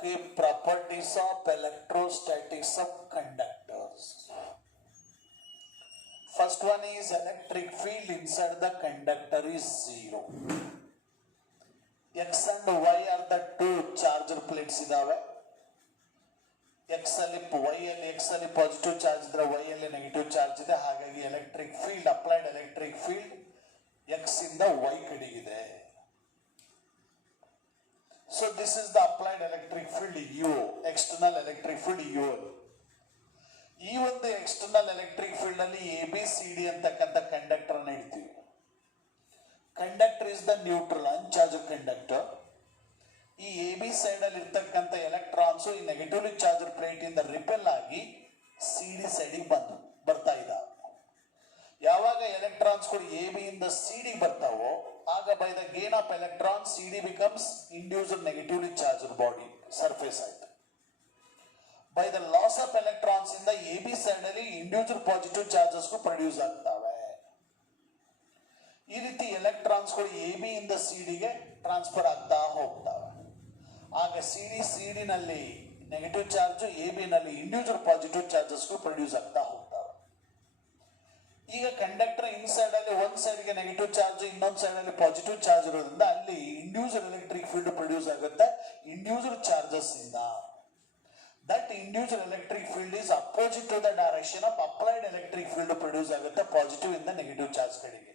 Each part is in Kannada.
Okay, properties of electrostatics of conductors. First one is electric field inside the conductor is zero. X and Y are the two charger plates idave. X ಅಲ್ಲಿ Y ಅಲ್ಲಿ X ಅಲ್ಲಿ ಪಾಸಿಟಿವ್ ಚಾರ್ಜ್ ಇದ್ರೆ Y ಅಲ್ಲಿ ನೆಗೆಟಿವ್ ಚಾರ್ಜ್ ಇದೆ. ಹಾಗಾಗಿ electric field applied electric field X ಇಂದ Y ಕಡೆಗಿದೆ. So this is the applied electric field U, external electric field U. ಈ ಒಂದು ಎಕ್ಸ್ಟರ್ನಲ್ ಎಲೆಕ್ಟ್ರಿಕ್ ಫೀಲ್ಡ್ ಅಲ್ಲಿ ABCD ಅಂತಕ್ಕಂಥ ಕಂಡಕ್ಟರ್ ಅನ್ನು ಇಡ್ತೀವಿ. Conductor is the neutral uncharged conductor. ಈ AB ಸೈಡ್ ಅಲ್ಲಿ ಇರ್ತಕ್ಕಂಥ ಎಲೆಕ್ಟ್ರಾನ್ಸ್ ಈ ನೆಗೆಟಿವ್ಲಿ ಚಾರ್ಜ್ ಪ್ಲೇಟ್ ಇಂದ ರಿಪೆಲ್ ಆಗಿ CD ಸೈಡಿಗೆ ಬರ್ತಾ ಇದ್ದಾವೆ. ಯಾವಾಗ ಎಲೆಕ್ಟ್ರಾನ್ಸ್ಗಳು AB ಇಂದ CD ಬರ್ತಾವೋ ಆಗ by the gain of electron CD becomes induced negatively charged body surface ಆಯ್ತು. By the loss of electrons ಇಂದ AB ಸೈಡ್ ಅಲ್ಲಿ ಇಂಡ್ಯೂಸ್ಡ್ ಪಾಸಿಟಿವ್ ಚಾರ್ಜಸ್ ಪ್ರೊಡ್ಯೂಸ್ ಆಗ್ತವೆ. ಈ ರೀತಿ ಎಲೆಕ್ಟ್ರಾನ್ಸ್ಗಳು AB ಇಂದ CD ಗೆ ಟ್ರಾನ್ಸ್ಫರ್ ಆಗ್ತಾ ಹೋಗ್ತವೆ. ಆಗ CD ನಲ್ಲಿ ನೆಗೆಟಿವ್ ಚಾರ್ಜ್, AB ನಲ್ಲಿ ಇಂಡ್ಯೂಸ್ಡ್ ಪಾಸಿಟಿವ್ ಚಾರ್ಜಸ್ ಪ್ರೊಡ್ಯೂಸ್ ಆಗ್ತಾ ಹೋಗ್ತವೆ. ಈಗ ಕಂಡಕ್ಟರ್ ಇನ್ಸೈಡ್ ಅಲ್ಲಿ ಒಂದ್ ಸೈಡ್ ಗೆ ನೆಗೆಟಿವ್ ಚಾರ್ಜ್, ಇನ್ನೊಂದ್ ಸೈಡ್ ಅಲ್ಲಿ ಪಾಸಿಟಿವ್ ಚಾರ್ಜ್ ಇರೋದ್ರಿಂದ ಅಲ್ಲಿ ಇಂಡ್ಯೂಸ್ಡ್ ಎಲೆಕ್ಟ್ರಿಕ್ ಫೀಲ್ಡ್ ಪ್ರೊಡ್ಯೂಸ್ ಆಗುತ್ತೆ ಇಂಡ್ಯೂಸ್ಡ್ ಚಾರ್ಜಸ್ ಇಂದ. That induced electric field is opposite to the direction of applied electric field produce ಆಗುತ್ತೆ ಪಾಸಿಟಿವ್ ಇಂದ ನೆಗೆಟಿವ್ ಚಾರ್ಜ್ ಕಡೆಗೆ.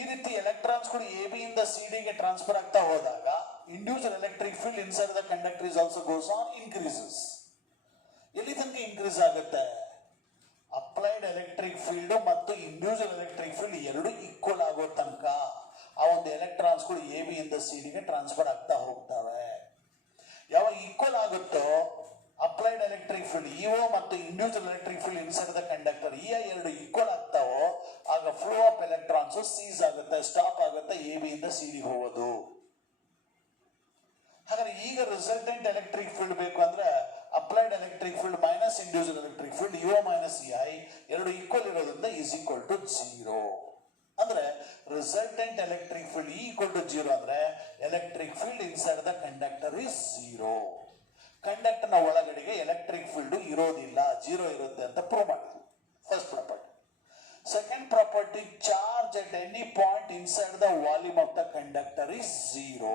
ಈ ರೀತಿ ಎಲೆಕ್ಟ್ರಾನ್ಸ್ಗಳು AB ಇಂದ CD ಗೆ ಟ್ರಾನ್ಸ್ಫರ್ ಆಗ್ತಾ ಹೋದಾಗ induced electric field inside the conductor is also goes on increases. ಎಲ್ಲಿ ತನಕ ಇನ್ಕ್ರೀಸ್ ಆಗುತ್ತೆ? ಅಪ್ಲೈಡ್ ಎಲೆಕ್ಟ್ರಿಕ್ ಫೀಲ್ಡ್ ಮತ್ತು ಇಂಡ್ಯೂಸ್ಡ್ ಎಲೆಕ್ಟ್ರಿಕ್ ಫೀಲ್ಡ್ ಎರಡು ಈಕ್ವಲ್ ಆಗೋ ತನಕ ಆ ಒಂದು ಎಲೆಕ್ಟ್ರಾನ್ಸ್ಗಳು AB ಇಂದ CD ಗೆ ಟ್ರಾನ್ಸ್ಫರ್ ಆಗ್ತಾ ಹೋಗ್ತವೆ. ಯಾವಾಗ ಈಕ್ವಲ್ ಆಗುತ್ತೋ ಅಪ್ಲೈಡ್ ಎಲೆಕ್ಟ್ರಿಕ್ ಫೀಲ್ಡ್ EO ಮತ್ತು induced electric field inside the conductor ಈ ಎರಡು ಈಕ್ವಲ್ ಆಗ್ತಾವೋ ಆಗ ಫ್ಲೋ ಆಫ್ ಎಲೆಕ್ಟ್ರಾನ್ಸ್ ಸೀಸ್ ಆಗುತ್ತೆ, ಸ್ಟಾಪ್ ಆಗುತ್ತೆ, AB ಇಂದ CD ಹೋಗೋದು. ಹಾಗಾದ್ರೆ ಈಗ ರಿಸಲ್ಟೆಂಟ್ ಎಲೆಕ್ಟ್ರಿಕ್ ಫೀಲ್ಡ್ ಬೇಕು ಅಂದ್ರೆ applied electric field minus induced electric field EO minus EI ಎರಡು ಈಕ್ವಲ್ ಇರೋದ್ರಿಂದ ಈಸ್ ಈಕ್ವಲ್ ಟು 0. ಅಂದ್ರೆ resultant electric field equal to 0 ಅಂದ್ರೆ electric field inside the conductor is 0. Conductor ನ ಒಳಗಡೆಗೆ ಎಲೆಕ್ಟ್ರಿಕ್ ಫೀಲ್ಡ್ ಇರೋದಿಲ್ಲ, 0 ಇರುತ್ತೆ ಅಂತ ಪ್ರೂವ್ ಮಾಡಿದ್ವಿ. First property. Second property, charge at any point inside the volume of the conductor is 0.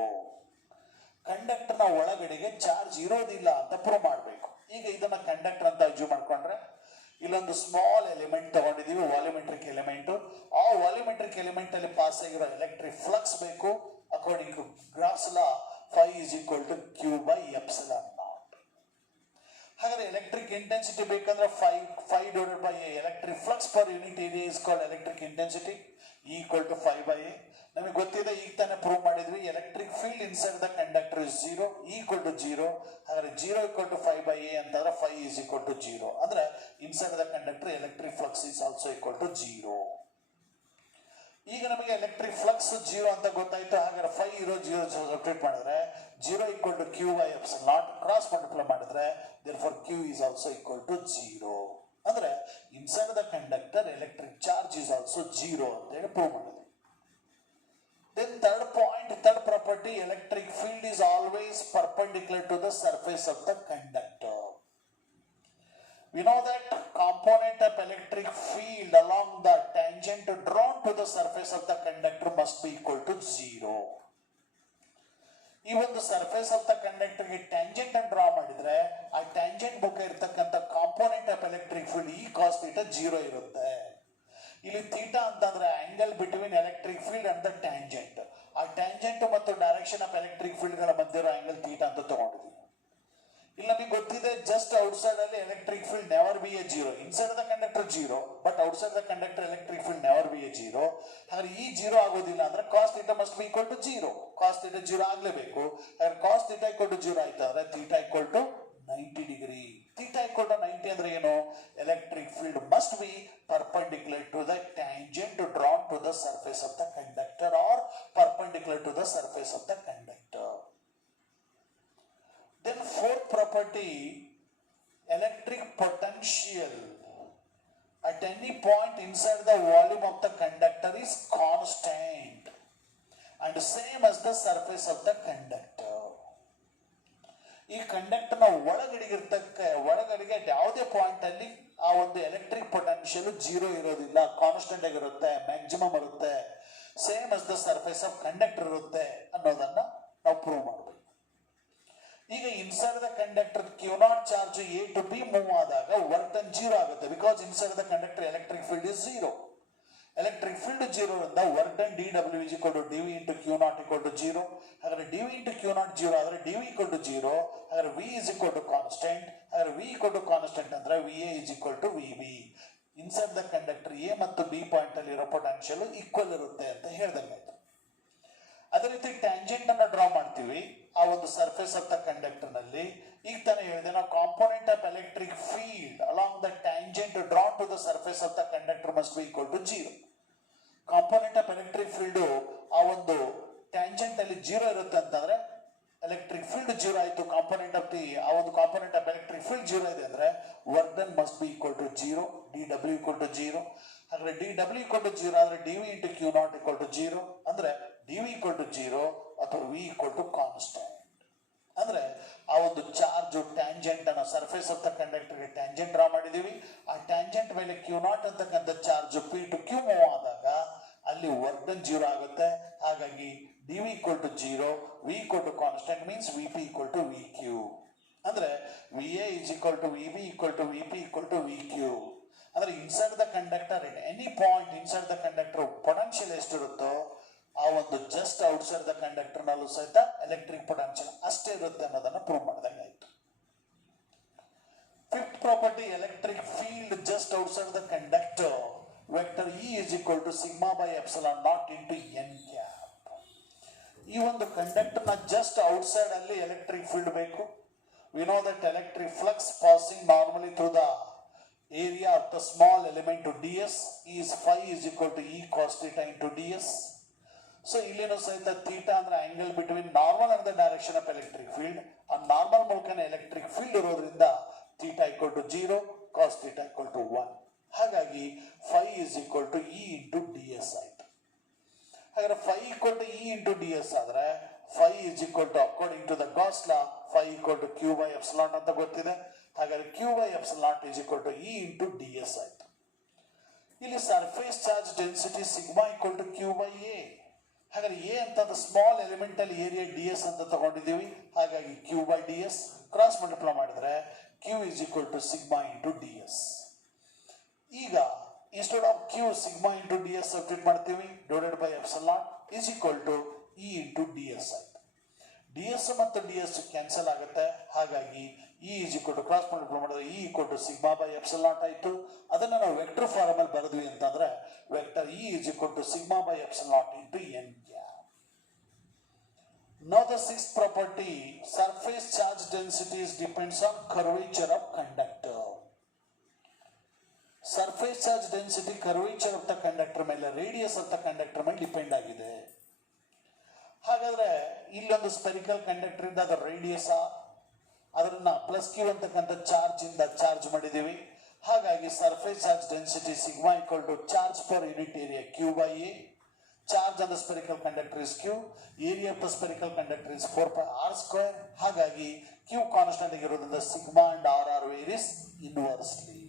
Conductor ನ ಒಳಗಡೆಗೆ ಚಾರ್ಜ್ ಇರೋದಿಲ್ಲ ಅಂತ ಪ್ರೂವ್ ಮಾಡಬೇಕು. ಈಗ ಇದನ್ನ ಕಂಡಕ್ಟರ್ ಅಂತ ಅಜ್ಯೂಮ್ ಮಾಡ್ಕೊಂಡ್ರೆ ಇಲ್ಲೊಂದು ಸ್ಮಾಲ್ ಎಲಿಮೆಂಟ್ ತಗೊಂಡಿದೀವಿ, ವಾಲ್ಯೂಮೆಟ್ರಿಕ್ ಎಲಿಮೆಂಟ್. ಆ ವಾಲ್ಯೂಮೆಟ್ರಿಕ್ ಎಲಿಮೆಂಟ್ ಅಲ್ಲಿ ಪಾಸ್ ಆಗಿರೋ ಎಲೆಕ್ಟ್ರಿಕ್ ಫ್ಲಕ್ಸ್ ಬೇಕು. According to Gauss's law phi is equal to Q by epsilon naught. ಹಾಗಾದ್ರೆ ಎಲೆಕ್ಟ್ರಿಕ್ ಇಂಟೆನ್ಸಿಟಿ ಬೇಕಂದ್ರೆ phi divided by A, electric flux per unit area is called electric intensity, E equal to phi by A. ನಮಗೆ ಗೊತ್ತಿದೆ, ಈಗ ತಾನೇ ಪ್ರೂವ್ ಮಾಡಿದ್ವಿ electric field inside the conductor is 0, E equal to 0. ಹಾಗಾದ್ರೆ 0 equal to phi by A ಅಂತಂದ್ರೆ phi is equal to 0. ಅಂದ್ರೆ inside the conductor electric flux is also equal to 0. ಈಗ ನಮಗೆ ಎಲೆಕ್ಟ್ರಿಕ್ ಫ್ಲಕ್ಸ್ 0 ಅಂತ ಗೊತ್ತಾಯ್ತು. ಹಾಗಾದ್ರೆ phi ಇರೋ 0 ಸಬ್ಸ್ಟಿಟ್ಯೂಟ್ ಮಾಡಿದ್ರೆ 0 equal to Q by epsilon naught cross multiply ಮಾಡಿದ್ರೆ therefore Q is also equal to 0. ಅಂದ್ರೆ inside the conductor electric charge is also 0 ಅಂತ ಹೇಳಿ ಪ್ರೂವ್ ಮಾಡಿದ್ವಿ. Then third point, third property, electric field is always perpendicular to the surface of the conductor. We know that component of electric field along the tangent drawn to the surface of the conductor must be equal to 0. ಈ ಒಂದು ಸರ್ಫೇಸ್ ಆಫ್ ದ ಕಂಡಕ್ಟರ್ ಗೆ ಟ್ಯಾಂಜೆಂಟ್ ಅನ್ನು ಡ್ರಾ ಮಾಡಿದ್ರೆ ಆ ಟ್ಯಾಂಜೆಂಟ್ ಬುಕ್ ಇರತಕ್ಕಂತ ಕಾಂಪೋನೆಂಟ್ ಆಫ್ ಎಲೆಕ್ಟ್ರಿಕ್ ಫೀಲ್ಡ್ ಈ ಕಾಸ್ ಥೀಟಾ 0 ಇರುತ್ತೆ. ಇಲ್ಲಿ ಥೀಟಾ ಅಂತಂದ್ರೆ angle between electric field and the tangent. ಆ ಟ್ಯಾಂಜೆಂಟ್ ಮತ್ತು ಡೈರೆಕ್ಷನ್ ಆಫ್ ಎಲೆಕ್ಟ್ರಿಕ್ ಫೀಲ್ಡ್ ಗಳ ಮಧ್ಯೆ ಇರೋ ಆಂಗಲ್ ಥೀಟಾ ಅಂತ ತಗೊಂಡಿದ್ದೀವಿ. ಇಲ್ಲಿ ನಮಗೆ ಗೊತ್ತಿದೆ ಜಸ್ಟ್ ಔಟ್ಸೈಡ್ ಅಲ್ಲಿ electric field never be a 0. Inside the conductor 0, but outside the conductor electric field never be a 0. ಹಾಗಾದ್ರೆ ಈ 0 ಆಗೋದಿಲ್ಲ ಅಂದ್ರೆ cos theta must be equal to 0. Cos theta 0 ಆಗ್ಲೇಬೇಕು. ಹಾಗಾದ್ರೆ ಕಾಸ್ ಥೀಟಾ ಈಕ್ವಲ್ ಟು 0 ಆಯ್ತು ಅಂದ್ರೆ theta equal to 90 degree. Theta equal to 90 ಅಂದ್ರೆ ಏನು? Electric field must be perpendicular to the tangent drawn to the surface of the conductor or perpendicular to the surface of the conductor. Then fourth property, electric potential at any point inside the volume of the conductor is constant and same as the surface of the conductor. ಈ ಕಂಡಕ್ಟರ್ನ ಒಳಗಡೆಗೆ ಯಾವುದೇ ಪಾಯಿಂಟ್ ಅಲ್ಲಿ ಆ ಒಂದು ಎಲೆಕ್ಟ್ರಿಕ್ ಪೊಟೆನ್ಷಿಯಲ್ ಜೀರೋ ಇರೋದಿಲ್ಲ, ಕಾನ್ಸ್ಟೆಂಟ್ ಆಗಿರುತ್ತೆ, ಮ್ಯಾಕ್ಸಿಮಮ್ ಇರುತ್ತೆ, same as the surface of conductor ಇರುತ್ತೆ ಅನ್ನೋದನ್ನ ನಾವು ಪ್ರೂವ್ ಮಾಡಬೇಕು. ಈಗ inside the conductor q naught charge A to B move ಆದಾಗ ವರ್ಕ್ ಡನ್ ಜೀರೋ ಆಗುತ್ತೆ, because inside the conductor electric field is zero. Electric field zero ಇಂದ ವರ್ಕ್ ಡನ್ ಡಿ ಡಬ್ಲ್ಯೂ is equal to d v into q naught equal to zero. ಹಾಗಾದ್ರೆ d v into q naught zero ಆದ್ರೆ d v equal to zero. ಹಾಗಾದ್ರೆ v is equal to constant. ಹಾಗಾದ್ರೆ ವಿ ಈಕ್ವಲ್ ಟು ಕಾನ್ಸ್ಟೆಂಟ್ ಅಂದ್ರೆ v A is equal to v B. Inside the conductor A ಮತ್ತು ಬಿ ಪಾಯಿಂಟ್ ಅಲ್ಲಿ ಇರೋ ಪೊಟೆನ್ಷಿಯಲ್ ಈಕ್ವಲ್ ಇರುತ್ತೆ ಅಂತ ಹೇಳ್ದಂಗಾಯ್ತು. ಅದೇ ರೀತಿ ಟ್ಯಾಂಜೆಂಟ್ ಅನ್ನ ಡ್ರಾ ಮಾಡ್ತೀವಿ ಆ ಒಂದು ಸರ್ಫೇಸ್ ಆಫ್ ದ ಕಂಡಕ್ಟರ್ ನಲ್ಲಿ. ಈಗ ತಾನೇ ಹೇಳಿದೆ ನಾವು component of electric field along the tangent drawn to the surface of the conductor must be equal to zero. Component of electric field ಆ ಒಂದು ಟ್ಯಾಂಜೆಂಟ್ ಅಲ್ಲಿ ಜೀರೋ ಇರುತ್ತೆ ಅಂತಂದ್ರೆ ಎಲೆಕ್ಟ್ರಿಕ್ ಫೀಲ್ಡ್ ಜೀರೋ ಆಯ್ತು. ಕಾಂಪೋನೆಂಟ್ ಆಫ್ ಆ ಒಂದು component of electric field zero ಇದೆ ಅಂದ್ರೆ work done must be equal to zero. D ಡಬ್ಲ್ಯೂ ಈಕ್ವಲ್ ಟು ಜೀರೋ. ಹಾಗಾದ್ರೆ ಡಿ ಡಬ್ಲ್ಯೂ ಈಕ್ವಲ್ ಟು ಜೀರೋ ಆದ್ರೆ d v into q naught equal to zero. ಅಂದ್ರೆ d v equal to zero ಅಥವಾ ವಿ ಈಕ್ವಲ್ ಟು ಕಾನ್ಸ್ಟೆಂಟ್. ಅಂದ್ರೆ ಆ ಒಂದು ಚಾರ್ಜ್ ಟ್ಯಾಂಜೆಂಟ್ ಅನ್ನ ಸರ್ಫೇಸ್ ಆಫ್ ದ ಕಂಡಕ್ಟರ್ ಗೆ ಟ್ಯಾಂಜೆಂಟ್ ಡ್ರಾ ಮಾಡಿದೀವಿ. ಆ ಟ್ಯಾಂಜೆಂಟ್ ಮೇಲೆ ಕ್ಯೂ ನಾಟ್ ಅಂತಕ್ಕಂಥ charge P to Q move ಆದಾಗ ಅಲ್ಲಿ ವರ್ಕ್ ಡನ್ ಜೀರೋ ಆಗುತ್ತೆ. ಹಾಗಾಗಿ d v equal to zero, v equal to constant means v P equal to v Q. ಅಂದ್ರೆ v A is equal to v B equal to v P equal to v Q. ಅಂದ್ರೆ inside the conductor in any point inside the conductor potential ಎಷ್ಟಿರುತ್ತೋ ಆ ಒಂದು ಜಸ್ಟ್ ಔಟ್ಸೈಡ್ ದ ಕಂಡಕ್ಟರ್ ನಲ್ಲೂ ಸಹಿತ ಎಲೆಕ್ಟ್ರಿಕ್ ಪೊಟೆನ್ಷಿಯಲ್ ಅಷ್ಟೇ ಇರುತ್ತೆ ಅನ್ನೋದನ್ನ ಪ್ರೂವ್ ಮಾಡಿದಂಗೆ ಆಯ್ತು. Fifth property, electric field just outside the conductor vector E is equal to sigma by epsilon naught into N cap. ಈ ಒಂದು ಕಂಡಕ್ಟರ್ ನ ಜಸ್ಟ್ ಔಟ್ಸೈಡ್ ಅಲ್ಲಿ ಎಲೆಕ್ಟ್ರಿಕ್ ಫೀಲ್ಡ್ ಬೇಕು. We know that electric flux passing normally through the area of the small element to ds is phi is equal to e cos theta into ds. So ಇಲ್ಲಿನೂ ಸಹಿತ ಥೀಟಾ ಅಂದ್ರೆ angle between normal and the direction of electric field. ಆ ನಾರ್ಮಲ್ ಮೂಲಕನೇ ಎಲೆಕ್ಟ್ರಿಕ್ ಫೀಲ್ಡ್ ಇರೋದ್ರಿಂದ theta equal to zero, cos theta equal to 1. ಹಾಗಾಗಿ phi is equal to E into d s ಆಯ್ತು. ಹಾಗಾದ್ರೆ phi equal to E into d s ಆದ್ರೆ phi is equal to according to the Gauss law phi equal to q by epsilon ಅಂತ ಗೊತ್ತಿದೆ. ಹಾಗಾದ್ರೆ q by epsilon naught is equal to E into d s ಆಯ್ತು. ಇಲ್ಲಿ surface charge density sigma equal to q by A. ಹಾಗಾದ್ರೆ ಎ ಅಂತ small elemental area d s ಅಂತ ತಗೊಂಡಿದ್ದೀವಿ. ಹಾಗಾಗಿ q by d s cross multiply ಮಾಡಿದ್ರೆ q is equal to sigma into d s. ಈಗ instead of q sigma into d s substitute ಮಾಡ್ತೀವಿ. Divided by epsilon naught is equal to E into d s ಆಯ್ತು. ಡಿ ಎಸ್ ಮತ್ತು ಡಿ ಎಸ್ ಕ್ಯಾನ್ಸಲ್ ಆಗುತ್ತೆ. ಹಾಗಾಗಿ E is equal to cross multiply ಮಾಡಿದ್ರೆ E equal to sigma by epsilon naught ಆಯ್ತು. ಅದನ್ನ ನಾವು ವೆಕ್ಟರ್ ಫಾರ್ಮ್ ಅಲ್ಲಿ ಬರೆದ್ವಿ ಅಂತಂದ್ರೆ vector E is equal to sigma by epsilon naught into N cap. Now the sixth property, surface charge densities depends on curvature of conductor. Surface charge density curvature of the conductor ಮೇಲೆ radius of the conductor ಮೇಲೆ ಡಿಪೆಂಡ್ ಆಗಿದೆ. ಹಾಗಾದ್ರೆ ಇಲ್ಲೊಂದು ಸ್ಪೆರಿಕಲ್ ಕಂಡಕ್ಟರ್ ಇಂದ ಅದರ ರೇಡಿಯಸ್ ಅದನ್ನ ಪ್ಲಸ್ ಕ್ಯೂ ಅಂತಕ್ಕಂಥ ಚಾರ್ಜ್ ಇಂದ ಚಾರ್ಜ್ ಮಾಡಿದೀವಿ. ಹಾಗಾಗಿ surface charge density sigma equal to charge per unit area Q by A. Charge on the spherical conductor is q, area of the spherical conductor is 4 pi r square. ಹಾಗಾಗಿ q ಕಾನ್ಸ್ಟೆಂಟ್ ಆಗಿರೋದ್ರಿಂದ sigma and r are varies inversely.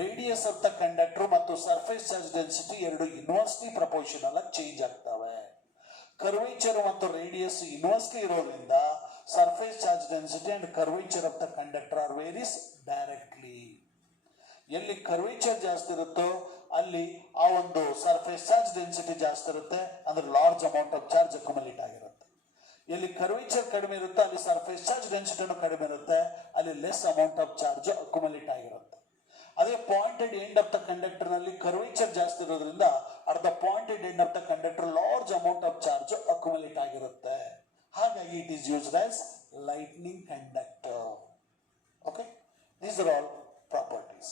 Radius of the conductor ಮತ್ತು ಸರ್ಫೇಸ್ ಚಾರ್ಜ್ ಡೆನ್ಸಿಟಿ ಎರಡು ಇನ್ವರ್ಸ್ಲಿ ಪ್ರಪೋರ್ಷನಲ್ ಆಗಿ ಚೇಂಜ್ ಆಗ್ತವೆ. ಕರ್ವೇಚರ್ ಮತ್ತು ರೇಡಿಯಸ್ ಇನ್ವರ್ಸ್ಲಿ ಇರೋದ್ರಿಂದ surface charge density and curvature of the conductor are varies directly. ಎಲ್ಲಿ ಕರ್ವೇಚರ್ ಜಾಸ್ತಿ ಇರುತ್ತೋ ಅಲ್ಲಿ ಆ ಒಂದು ಸರ್ಫೇಸ್ ಚಾರ್ಜ್ ಡೆನ್ಸಿಟಿ ಜಾಸ್ತಿ ಇರುತ್ತೆ, ಅಂದ್ರೆ large amount of charge accumulate ಆಗಿರುತ್ತೆ. ಎಲ್ಲಿ ಕರ್ವೇಚರ್ ಕಡಿಮೆ ಇರುತ್ತೆ ಅಲ್ಲಿ ಸರ್ಫೇಸ್ ಚಾರ್ಜ್ ಡೆನ್ಸಿಟಿನೂ ಕಡಿಮೆ ಇರುತ್ತೆ, ಅಲ್ಲಿ less amount of charge accumulate ಆಗಿರುತ್ತೆ. ಅದೇ pointed end of the conductor ನಲ್ಲಿ ಕರ್ವೇಚರ್ ಜಾಸ್ತಿ ಇರೋದ್ರಿಂದ at the pointed end of the conductor large amount of charge accumulate ಆಗಿರುತ್ತೆ. ಹಾಗಾಗಿ it is used as lightning conductor. Okay, these are all properties.